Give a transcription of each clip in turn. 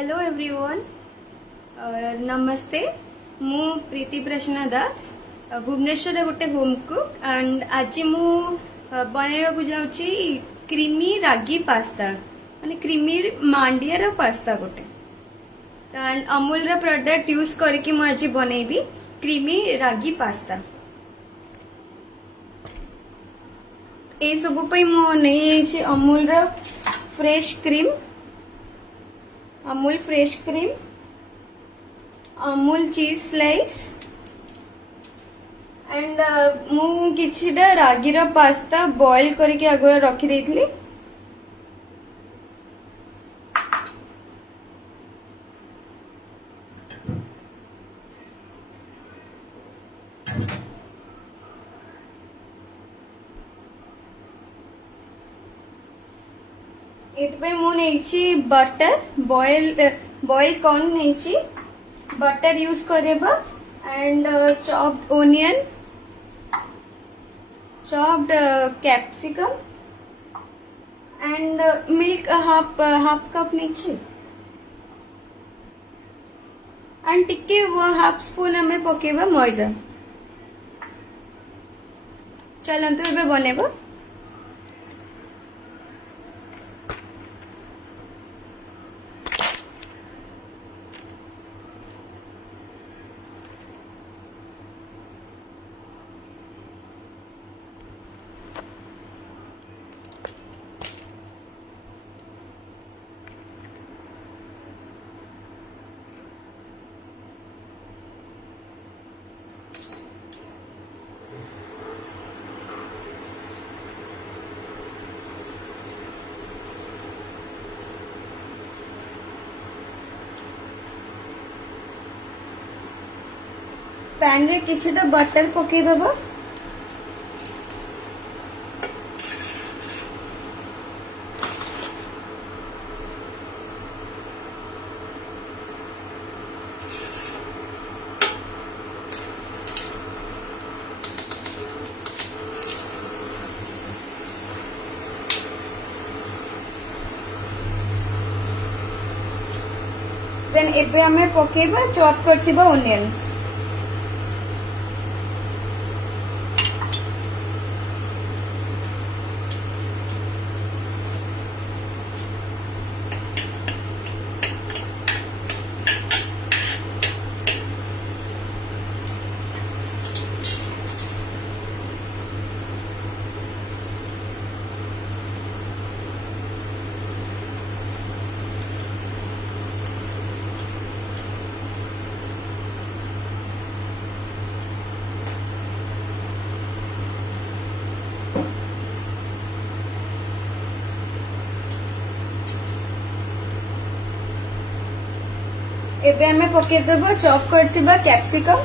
Hello everyone नमस्ते मु प्रीति प्रश्ना दास भुवनेश्वर गोटे होम कुक एंड आज मु बनैबा को जाउची क्रीमी रागी पास्ता माने क्रीमी मांडिया रो पास्ता गोटे एंड अमूल रो प्रोडक्ट यूज करके मु आज बनैबी क्रीमी रागी पास्ता ए सब पई मु नै अमूल रो fresh cream Amul fresh cream Amul cheese slice and मु किछिटा रागीर पास्ता बॉईल करके आगुआ रखी देइथिली इतपे मु नेछि बटर बॉईल कॉर्न नेछि बटर यूज करेबा and chopped onion chopped capsicum and milk half cup नेछि एंड टिके हाफ स्पून हमें पकेबा मैदा चलंतु एबे बनेबा पैन रे किछिटा बटर पके दबा देन एबे हमें पकेबा चॉप करथिबा ओनियन एबे हमें पके देबो चॉप करथिबा कैप्सिकम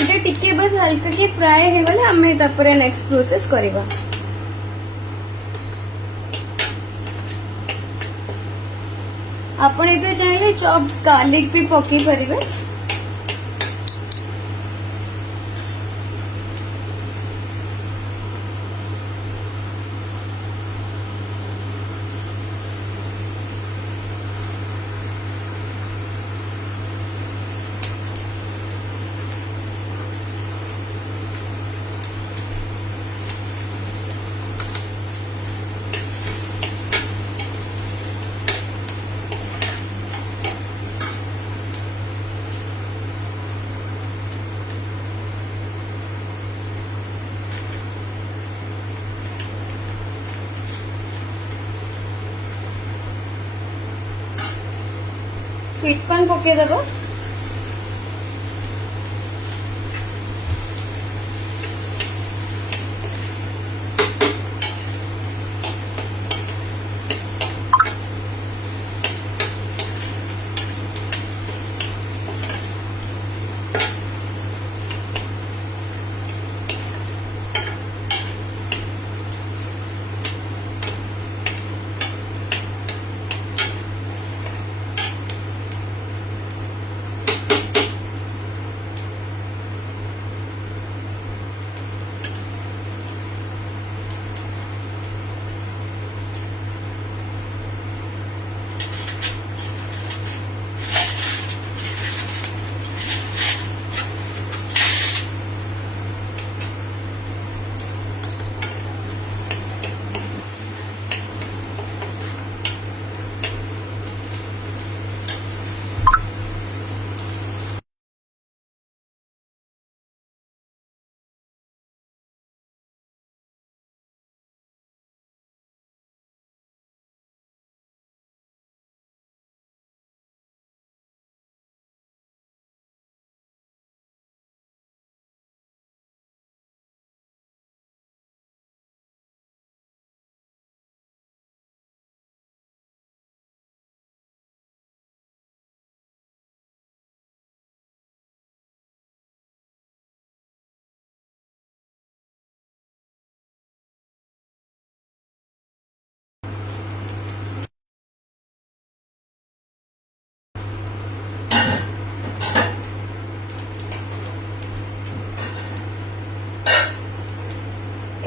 इटा टिके बस हल्का की फ्राई हे गले हमें तापरे नेक्स्ट प्रोसेस करबा आपण इते चाहिले चॉप गार्लिक भी पके परिबे स्वीट कॉर्न पके देबो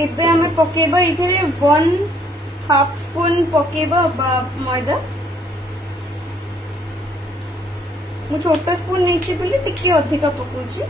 एबे हमें पकेबा इथिरे 1/2 स्पून पकेबा मैदा। मु छोटा स्पून नहीं बोली टिके अधिका पकाउची।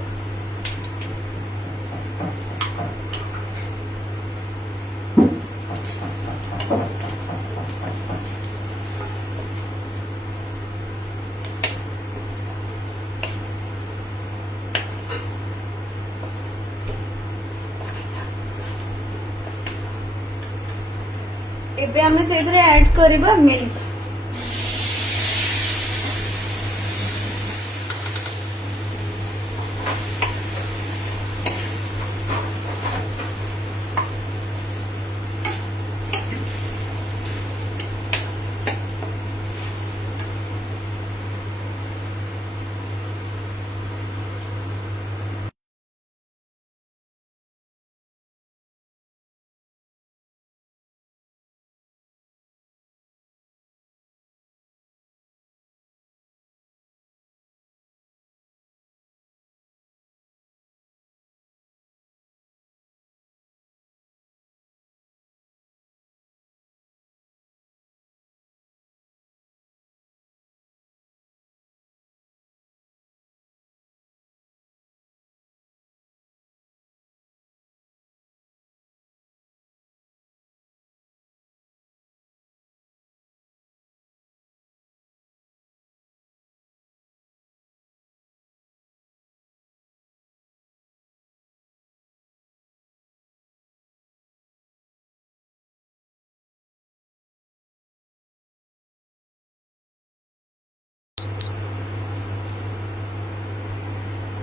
एबे हमें से ऐड करबा मिल्क।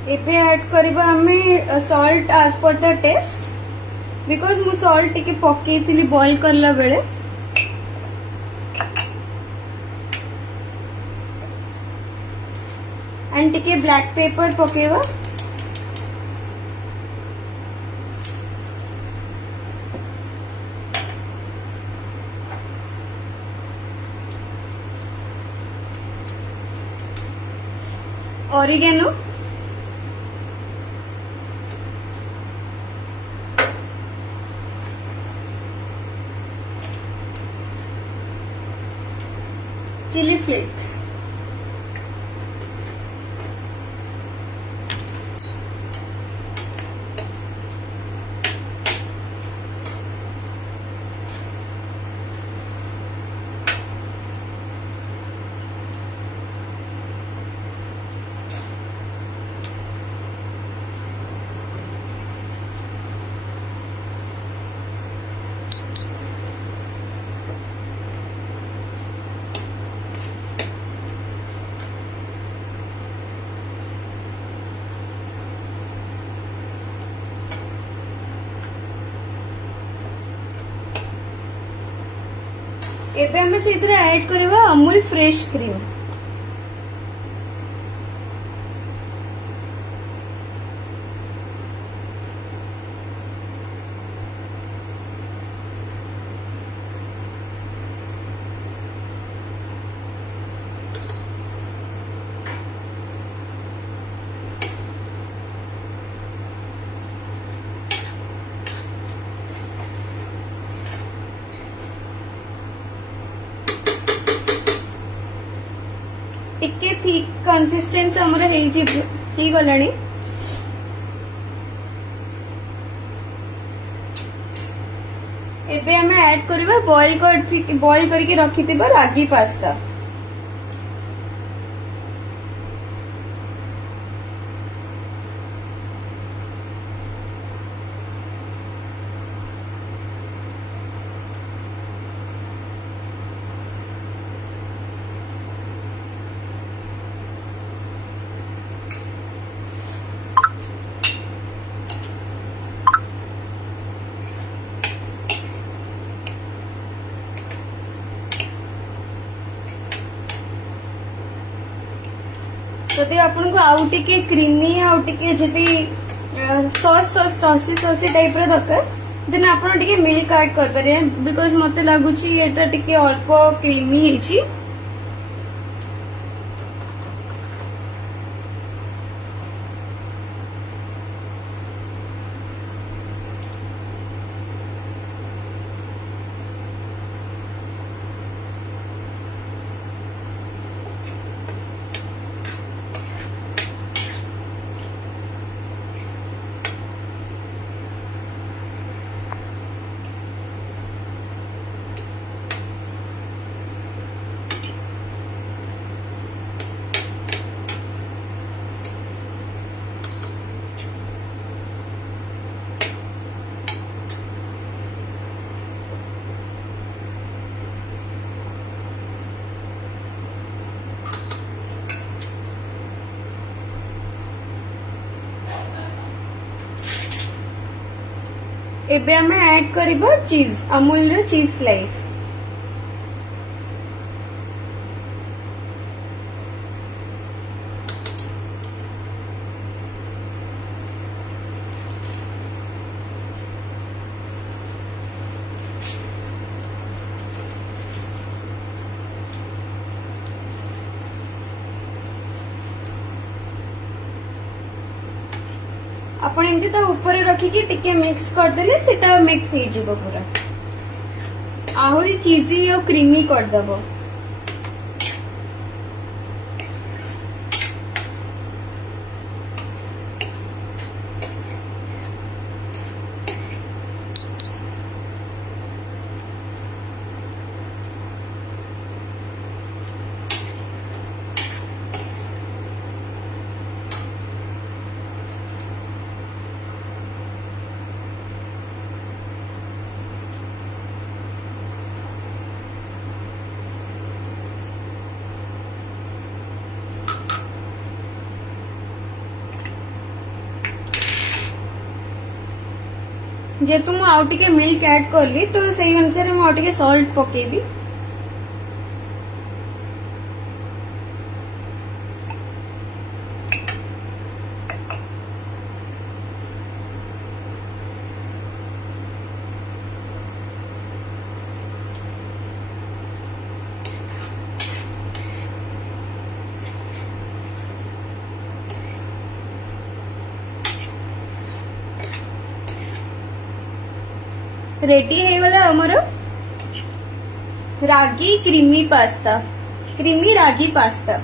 एबे ऐड करबा हमें salt as per the taste because मु सॉल्ट टिके पकेइथिली बॉईल करला बेले। एंड टिके ब्लैक पेपर पकेबा। ऑरिगेनो, चिली फ्लेक्स, एबे हमें से ऐड करबा अमूल फ्रेश क्रीम। टिके थिक कंसिस्टेंसी हमर ही गलानी। एबे हमें ऐड करबा बॉईल करके रखिथिबा रागी पास्ता। जदि आपन को आउ टिके क्रीमी आउ टिके जदि सॉसी टाइप रे दरकार देन आपन टिके मिल्क ऐड कर पारे बिकॉज मते लागुची एटा टिके अल्प क्रीमी हेची। एबे आमे ऐड करिबो चीज, अमूल रो चीज स्लाइस। आपण एमती तो ऊपर रखिकी टिके मिक्स करदेले सेटा मिक्स हो जिवो पूरा, आहुरी चीजी और क्रीमी करदबो। जेतु आउ टिके मिल्क ऐड करली तो सही अनुसार मैं आउ टिके सॉल्ट पकेबी। रेडी है गला हमर रागी creamy pasta, creamy ragi pasta.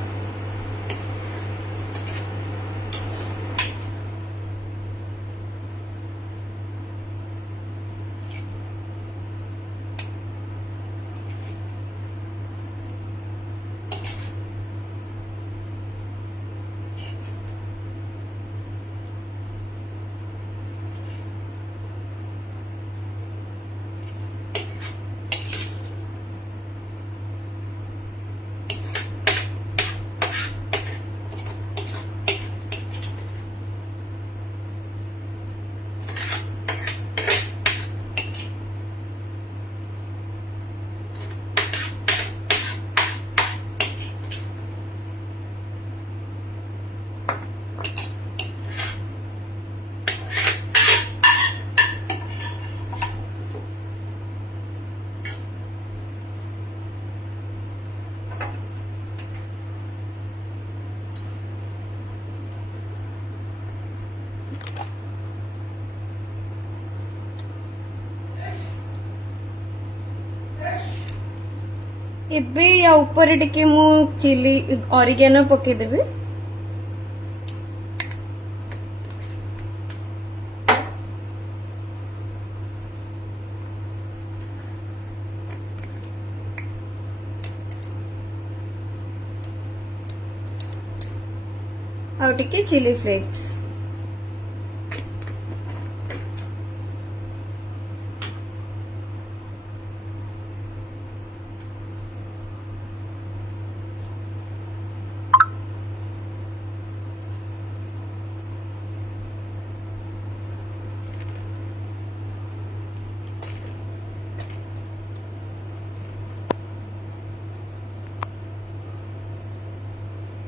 एबे या ऊपर टिके मु चिली ऑरिगेनो पके देबे। और टिके चिली फ्लेक्स।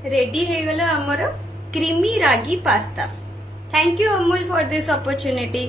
रेडी है गला हमर creamy ragi pasta. Thank you Amul for this opportunity.